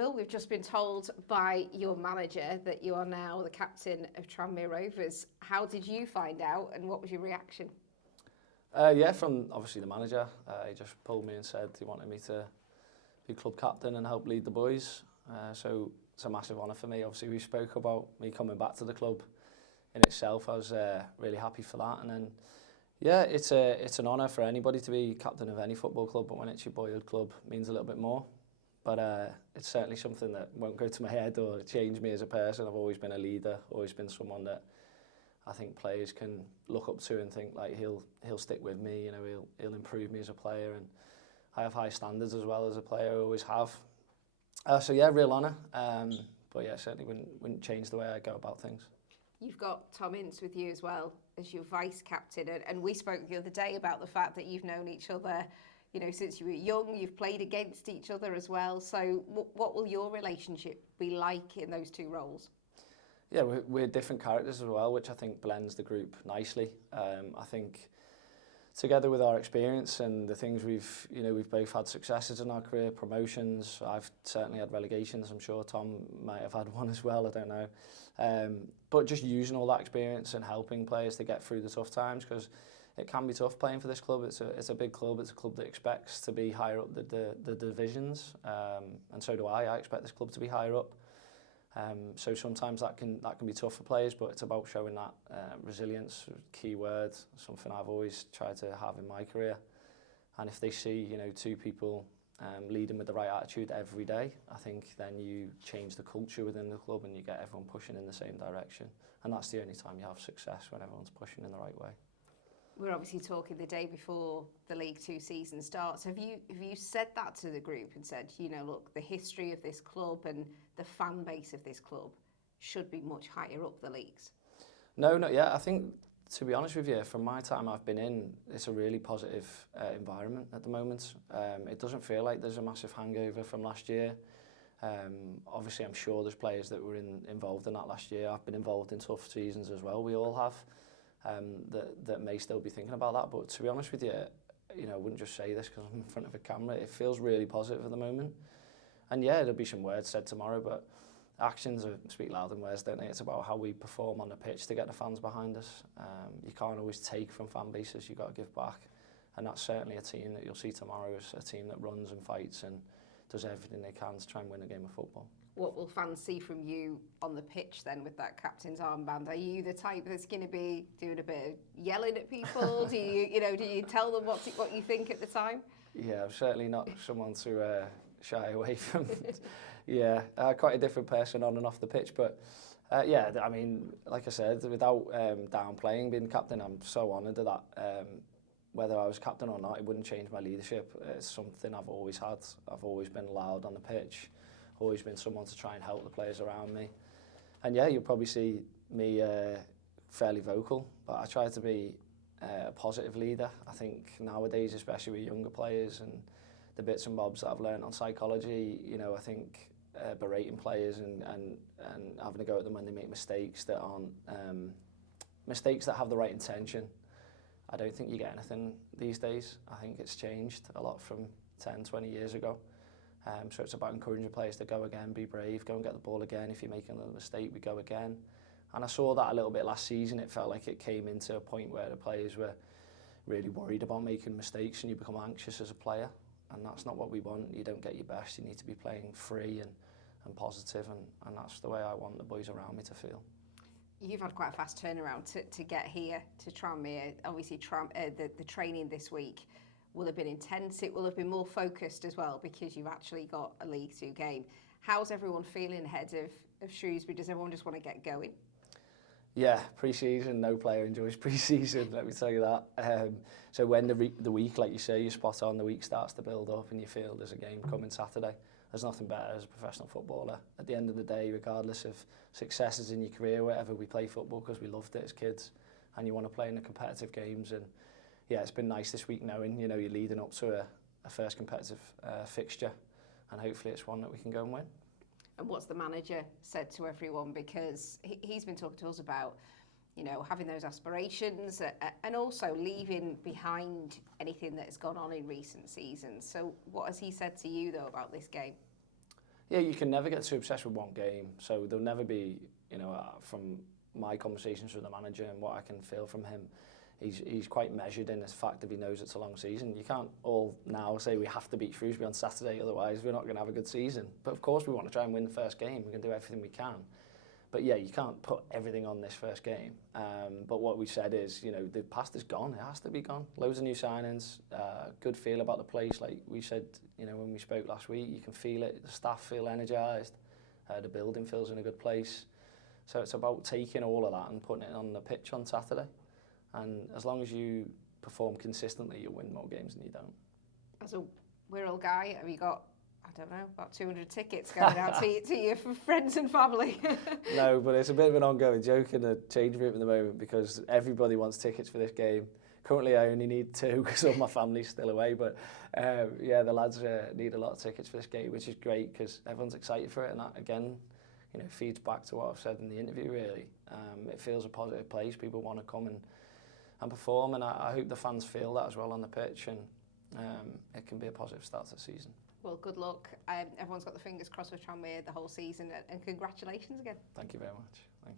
Will, we've just been told by your manager that you are now the captain of Tranmere Rovers. How did you find out and what was your reaction? Yeah, from obviously the manager. He just pulled me and said he wanted me to be club captain and help lead the boys. So it's a massive honour for me. Obviously we spoke about me coming back to the club in itself. I was really happy for that. And then, yeah, it's an honour for anybody to be captain of any football club, but when it's your boyhood club, it means a little bit more. But it's certainly something that won't go to my head or change me as a person. I've always been a leader, always been someone that I think players can look up to and think like he'll stick with me. You know, he'll improve me as a player, and I have high standards as well as a player. I always have. So yeah, real honour. But yeah, certainly wouldn't change the way I go about things. You've got Tom Ince with you as well as your vice captain, and we spoke the other day about the fact that you've known each other, you know, since you were young. You've played against each other as well. So what will your relationship be like in those two roles? Yeah, we're different characters as well, which I think blends the group nicely. I think together with our experience and the things we've both had successes in our career, promotions. I've certainly had relegations. I'm sure Tom might have had one as well. I don't know. But just using all that experience and helping players to get through the tough times, because it can be tough playing for this club. It's a big club. It's a club that expects to be higher up the divisions, and so do I. I expect this club to be higher up. So sometimes that can be tough for players, but it's about showing that resilience. Key word, something I've always tried to have in my career. And if they see, you know, two people leading with the right attitude every day, I think then you change the culture within the club and you get everyone pushing in the same direction. And that's the only time you have success, when everyone's pushing in the right way. We're obviously talking the day before the League Two season starts. Have you said that to the group and said, you know, look, the history of this club and the fan base of this club should be much higher up the leagues? No, not yet. I think, to be honest with you, from my time I've been in, it's a really positive environment at the moment. It doesn't feel like there's a massive hangover from last year. Obviously, I'm sure there's players that were involved in that last year. I've been involved in tough seasons as well. We all have. That may still be thinking about that, but to be honest with you, you know, I wouldn't just say this because I'm in front of a camera. It feels really positive at the moment, and yeah, there'll be some words said tomorrow, but actions speak louder than words, don't they? It's about how we perform on the pitch to get the fans behind us. You can't always take from fan bases. You've got to give back, and that's certainly a team that you'll see tomorrow is a team that runs and fights and does everything they can to try and win a game of football. What will fans see from you on the pitch then with that captain's armband? Are you the type that's going to be doing a bit of yelling at people? do you tell them what you think at the time? Yeah, I'm certainly not someone to shy away from. Yeah, quite a different person on and off the pitch, but yeah, I mean, like I said, without downplaying being captain, I'm so honoured that whether I was captain or not, it wouldn't change my leadership. It's something I've always had. I've always been loud on the pitch. Always been someone to try and help the players around me. And yeah, you'll probably see me fairly vocal, but I try to be a positive leader. I think nowadays, especially with younger players and the bits and bobs that I've learned on psychology, you know, I think berating players and having a go at them when they make mistakes that aren't mistakes that have the right intention. I don't think you get anything these days. I think it's changed a lot from 10, 20 years ago. So it's about encouraging players to go again, be brave, go and get the ball again. If you make another mistake, we go again. And I saw that a little bit last season. It felt like it came into a point where the players were really worried about making mistakes and you become anxious as a player. And that's not what we want. You don't get your best. You need to be playing free and positive. And that's the way I want the boys around me to feel. You've had quite a fast turnaround to get here to Tranmere. Obviously, the training this week will have been intense. It will have been more focused as well because you've actually got a League Two game. How's everyone feeling ahead of Shrewsbury? Does everyone just want to get going? Yeah, pre-season, no player enjoys pre-season, let me tell you that. So when the week, like you say, you're spot on, the week starts to build up and you feel there's a game coming Saturday. There's nothing better as a professional footballer. At the end of the day, regardless of successes in your career, whatever, we play football because we loved it as kids and you want to play in the competitive games. And yeah, it's been nice this week knowing, you know, you're leading up to a first competitive fixture and hopefully it's one that we can go and win. And what's the manager said to everyone? Because he's been talking to us about, you know, having those aspirations and also leaving behind anything that has gone on in recent seasons. So what has he said to you, though, about this game? Yeah, you can never get too obsessed with one game. So there'll never be, you know, from my conversations with the manager and what I can feel from him, he's quite measured in the fact that he knows it's a long season. You can't all now say we have to beat Shrewsbury on Saturday, otherwise we're not going to have a good season. But of course we want to try and win the first game. We're going to do everything we can. But yeah, you can't put everything on this first game. But what we said is, you know, the past is gone. It has to be gone. Loads of new signings, good feel about the place. Like we said, you know, when we spoke last week, you can feel it. The staff feel energised. The building feels in a good place. So it's about taking all of that and putting it on the pitch on Saturday. And as long as you perform consistently, you'll win more games than you don't. As a Wirral guy, have you got, I don't know, about 200 tickets going out to your friends and family? No, but it's a bit of an ongoing joke in the change room at the moment because everybody wants tickets for this game. Currently, I only need 2 because all my family's still away. But yeah, the lads need a lot of tickets for this game, which is great because everyone's excited for it. And that, again, you know, feeds back to what I've said in the interview, really. It feels a positive place. People want to come and perform, and I hope the fans feel that as well on the pitch, and it can be a positive start to the season. Well, good luck. Everyone's got the fingers crossed with Tranmere the whole season, and congratulations again. Thank you very much. Thank you.